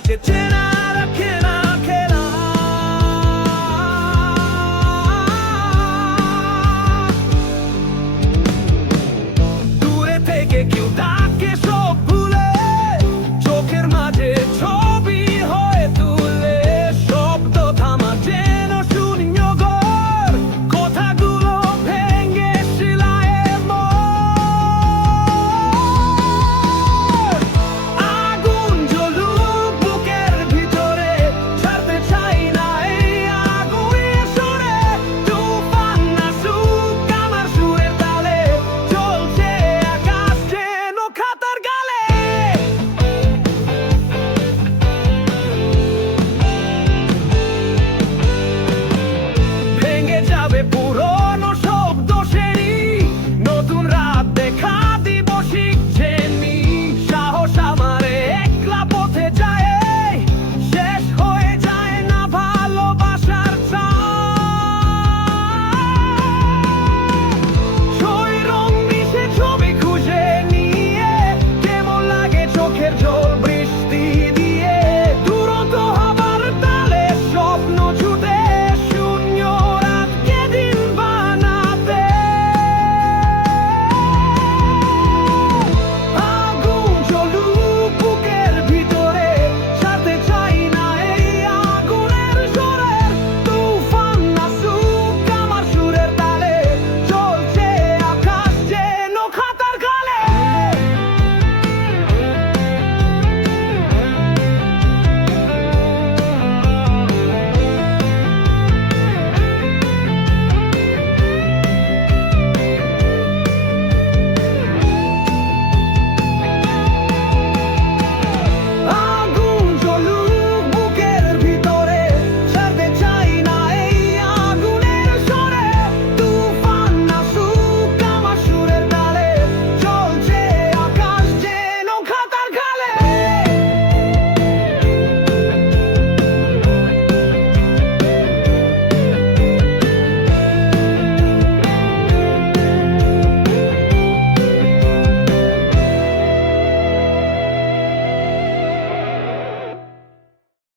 not get ten out of ten.